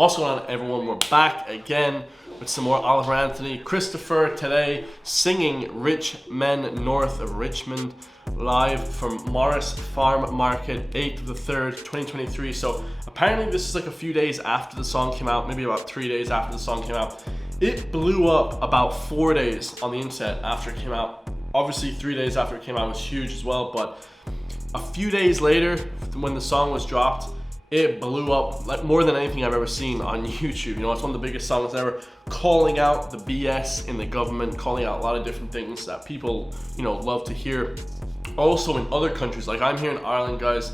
What's going on, everyone? We're back again with some more Oliver Anthony. Christopher today singing Richmond, north of Richmond, live from Morris Farm Market, 8th of the 3rd, 2023. So apparently this is like a few days after the song came out, maybe about 3 days after the song came out. It blew up about 4 days on the internet after it came out. Obviously 3 days after it came out was huge as well, but a few days later when the song was dropped, it blew up like more than anything I've ever seen on YouTube. You know, it's one of the biggest songs ever, calling out the BS in the government, calling out a lot of different things that people, you know, love to hear. Also in other countries, like I'm here in Ireland, guys,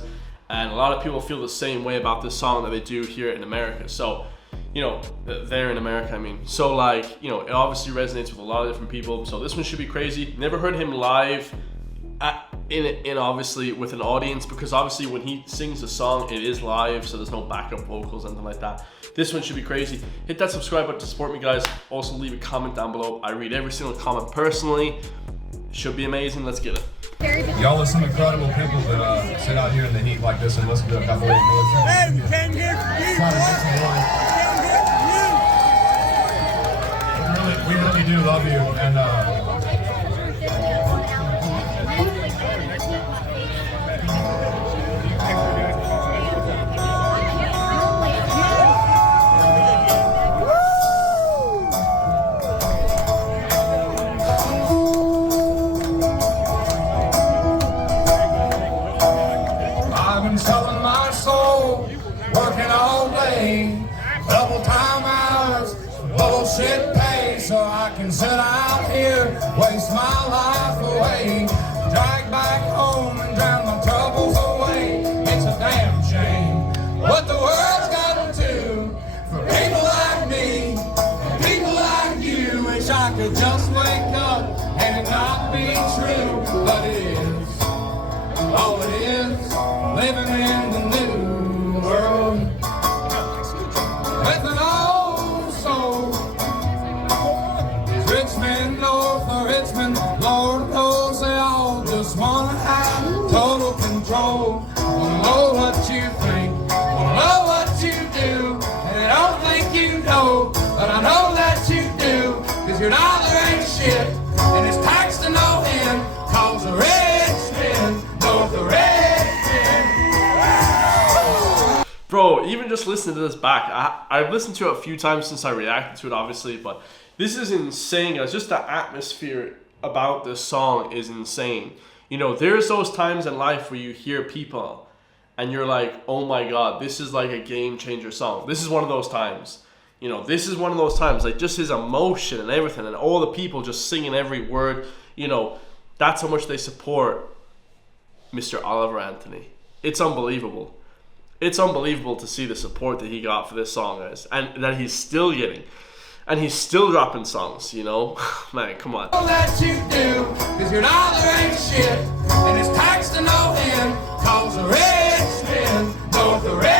and a lot of people feel the same way about this song that they do here in America. So, you know, there in America, I mean. So like, you know, it obviously resonates with a lot of different people. So this one should be crazy. Never heard him live in obviously with an audience, because obviously when he sings the song it is live, so there's no backup vocals, anything like that. This one should be crazy. Hit that subscribe button to support me, guys. Also leave a comment down below. I read every single comment personally. Should be amazing. Let's get it. Y'all are some incredible people that sit out here in the heat like this and listen to a couple of voices. We really do love you, and selling my soul, working all day, double time hours, bullshit pay, so I can sit out here, waste my life away, drag back home and drown my troubles away. It's a damn shame what the world's gotten to for people like me and people like you. Wish I could just wake up and it not be true, but it is. Oh, it is living in the new world with an old soul. Richmond, north of Richmond, Lord knows they all just wanna have total control. Wanna know what you think, wanna know what you do, and I don't think you know, but I know that you do, cause your dollar ain't shit, and it's taxed to no end, cause the Richmond, north of Richmond. Bro, even just listening to this back, I've listened to it a few times since I reacted to it, obviously, but this is insane, guys. Just the atmosphere about this song is insane. You know, there's those times in life where you hear people and you're like, oh my God, this is like a game changer song. This is one of those times. You know, this is one of those times, like just his emotion and everything, and all the people just singing every word. You know, that's how much they support Mr. Oliver Anthony. It's unbelievable. It's unbelievable to see the support that he got for this song, guys, and that he's still getting, and he's still dropping songs, you know. Man, come on. All that you do, cause your dollar ain't shit, and it's taxed to no end, cause the Richmond, north of Richmond.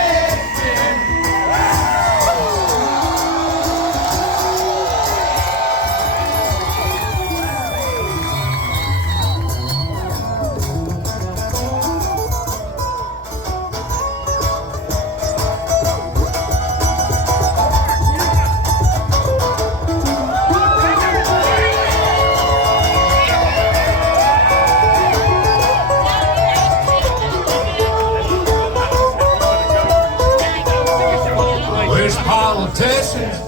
Politicians,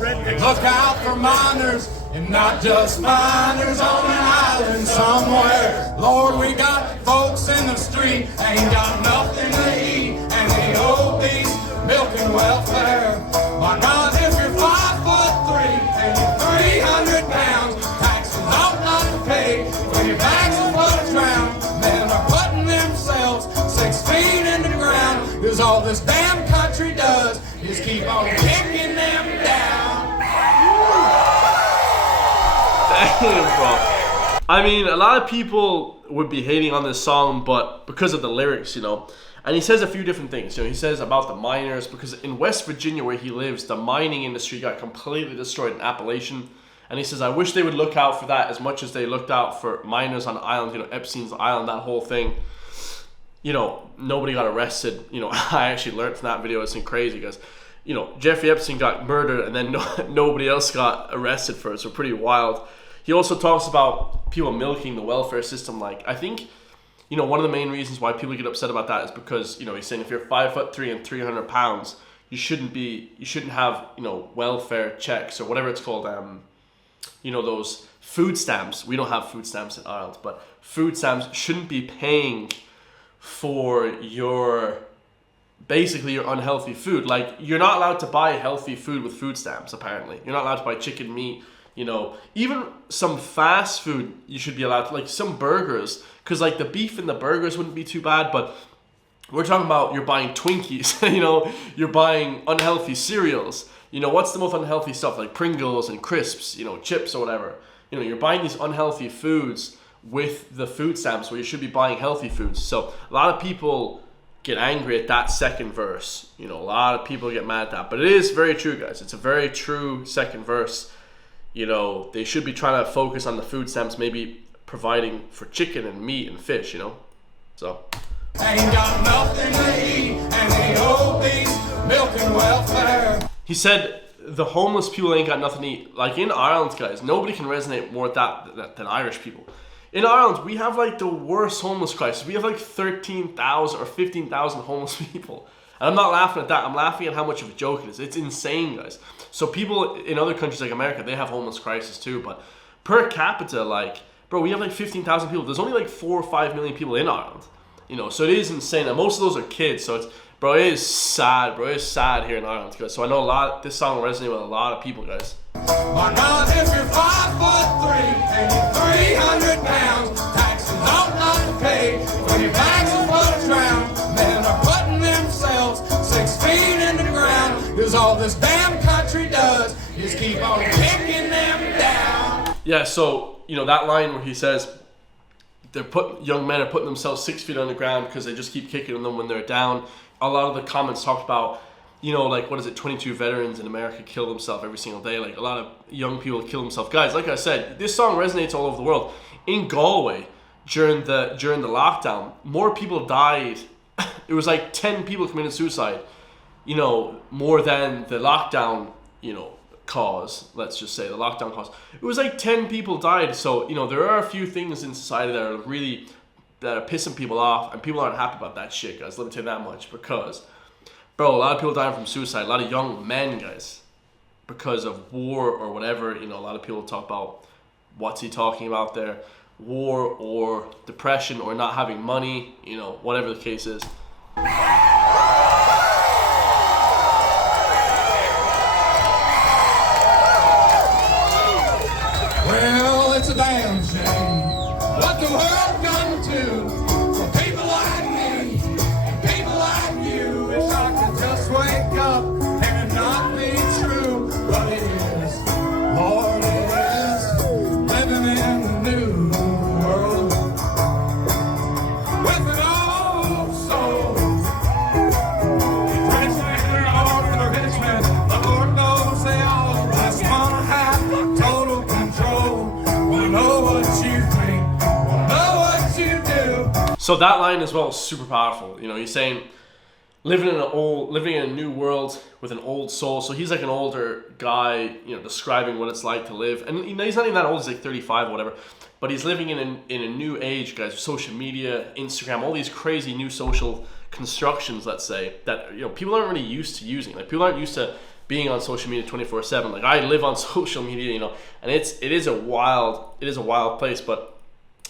look out for minors, and not just minors on an island somewhere. Lord, we got folks in the street, ain't got nothing to eat, and the obese milking welfare. My God, if you're 5'3" and you're 300 pounds, taxes ought not to pay. When your bags are full of drown, men are putting themselves 6 feet in the ground, cause all this damn country does is keep on kicking them down. Damn, bro. I mean, a lot of people would be hating on this song, but because of the lyrics, you know. And he says a few different things. You know, he says about the miners, because in West Virginia where he lives, the mining industry got completely destroyed in Appalachian. And he says, I wish they would look out for that as much as they looked out for miners on islands, you know, Epstein's Island, that whole thing. You know, nobody got arrested. You know, I actually learned from that video. It's crazy, guys. you know, Jeffrey Epstein got murdered and then nobody else got arrested for it. So pretty wild. He also talks about people milking the welfare system. Like, I think, you know, one of the main reasons why people get upset about that is because, you know, he's saying if you're 5'3" and 300 pounds, you shouldn't have, you know, welfare checks or whatever it's called. You know, those food stamps. We don't have food stamps in Ireland, but food stamps shouldn't be paying for basically your unhealthy food. Like, you're not allowed to buy healthy food with food stamps, apparently. You're not allowed to buy chicken, meat, you know, even some fast food you should be allowed to, like some burgers, because like the beef in the burgers wouldn't be too bad, but we're talking about you're buying Twinkies, you know, you're buying unhealthy cereals. You know, what's the most unhealthy stuff? Like Pringles and crisps, you know, chips or whatever. You know, you're buying these unhealthy foods with the food stamps where you should be buying healthy foods. So a lot of people get angry at that second verse. You know, a lot of people get mad at that. But it is very true, guys. It's a very true second verse. You know, they should be trying to focus on the food stamps, maybe providing for chicken and meat and fish, you know. So ain't got nothing to eat, and the obese milking welfare. he said the homeless people ain't got nothing to eat. Like in Ireland, guys, nobody can resonate more with that than Irish people. In Ireland, we have like the worst homeless crisis. We have like 13,000 or 15,000 homeless people. And I'm not laughing at that. I'm laughing at how much of a joke it is. It's insane, guys. So people in other countries like America, they have homeless crisis too. But per capita, like, bro, we have like 15,000 people. There's only like 4 or 5 million people in Ireland. You know, so it is insane. And most of those are kids. So it's, bro, it is sad, bro. It is sad here in Ireland, guys. So I know this song resonates with a lot of people, guys. My God, if you're 5'3" and you're 300 pounds, taxes ought not to pay. When your bags are full of drown, men are putting themselves 6 feet in the ground. Cause all this damn country does is keep on kicking them down. Yeah, so, you know, that line where he says young men are putting themselves 6 feet on the ground because they just keep kicking them when they're down. A lot of the comments talked about, you know, like, 22 veterans in America kill themselves every single day. Like, a lot of young people kill themselves. Guys, like I said, this song resonates all over the world. In Galway, during the lockdown, more people died. It was like 10 people committed suicide, you know, more than the lockdown, you know, cause. Let's just say the lockdown cause. It was like 10 people died. So, you know, there are a few things in society that are pissing people off, and people aren't happy about that shit, guys. Let me tell you that much, because, bro, a lot of people dying from suicide. A lot of young men, guys, because of war or whatever. You know, a lot of people talk about what's he talking about there, war or depression or not having money. You know, whatever the case is. Well, it's a damn shame what the world come to for people like me and people like you. If I could just wake up and it not be true, but it is, Lord, it is, living in the new world with an old soul. Richmond, all for the Richmond, the Lord knows they all just wanna have total control. Wanna know what you think, wanna know what you do. So that line as well is super powerful. You know, he's saying living in a new world with an old soul. So he's like an older guy, you know, describing what it's like to live. And you know, he's not even that old. He's like 35 or whatever. But he's living in a new age, guys. Social media, Instagram, all these crazy new social constructions, let's say, that, you know, people aren't really used to using. Like, people aren't used to being on social media 24/7. Like, I live on social media, you know, and it is a wild place. But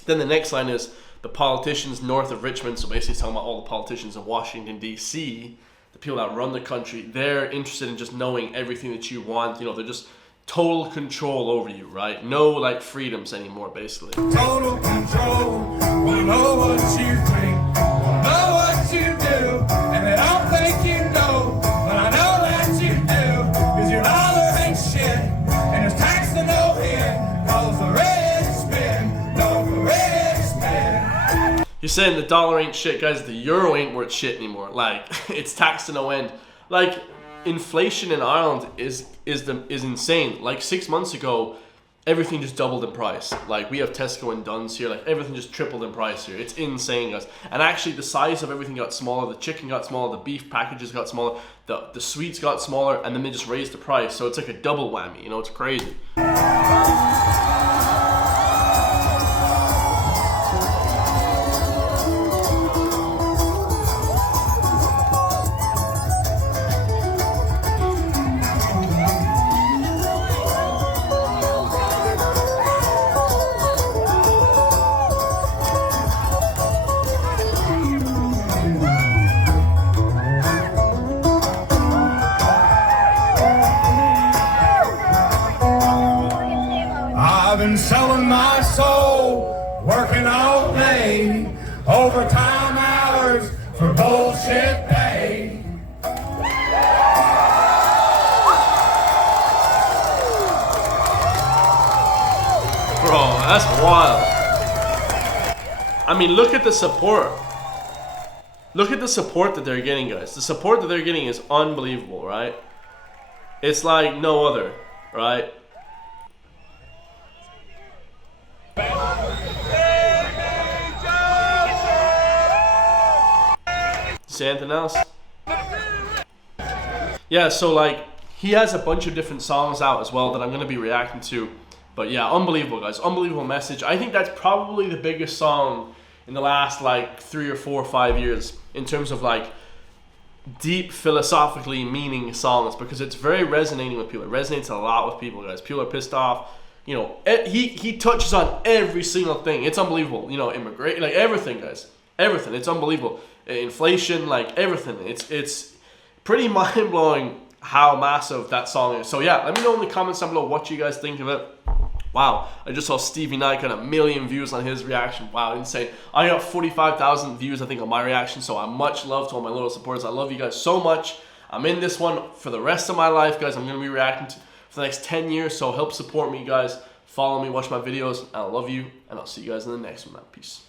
then the next line is the politicians north of Richmond. So basically, it's talking about all the politicians in Washington D.C., the people that run the country. They're interested in just knowing everything that you want. You know, they're just total control over you, right? No, like, freedoms anymore, basically. Total control, wanna know what you think, wanna know what you do, and they don't think you know, but I know that you do, cause your dollar ain't shit, and it's taxed to no end, cause the red spin, no, the red spin. You're saying the dollar ain't shit, guys. The euro ain't worth shit anymore. Like, it's taxed to no end. Like, inflation in Ireland is insane. Like, 6 months ago, everything just doubled in price. Like, we have Tesco and Dunn's here. Like, everything just tripled in price here. It's insane, guys. And actually, the size of everything got smaller. The chicken got smaller. The beef packages got smaller. The sweets got smaller. And then they just raised the price. So it's like a double whammy. You know, it's crazy. I've been selling my soul, working all day, overtime hours for bullshit pay. Bro, that's wild. I mean, look at the support. Look at the support that they're getting, guys. The support that they're getting is unbelievable, right? It's like no other, right? Say anything else? Yeah, so like, he has a bunch of different songs out as well that I'm going to be reacting to. But yeah, unbelievable, guys. Unbelievable message. I think that's probably the biggest song in the last like 3 or 4 or 5 years in terms of like deep philosophically meaning songs, because it's very resonating with people. It resonates a lot with people, guys. People are pissed off. You know, he touches on every single thing. It's unbelievable. You know, immigration, like everything, guys. Everything. It's unbelievable. Inflation, like everything. It's pretty mind-blowing how massive that song is. So yeah, let me know in the comments down below what you guys think of it. Wow, I just saw Stevie Knight got 1 million views on his reaction. Wow, insane. I got 45,000 views, I think, on my reaction. So much love to all my loyal supporters. I love you guys so much. I'm in this one for the rest of my life, guys. I'm going to be reacting to for the next 10 years. So help support me, guys. Follow me, watch my videos. I love you, and I'll see you guys in the next one, man. Peace.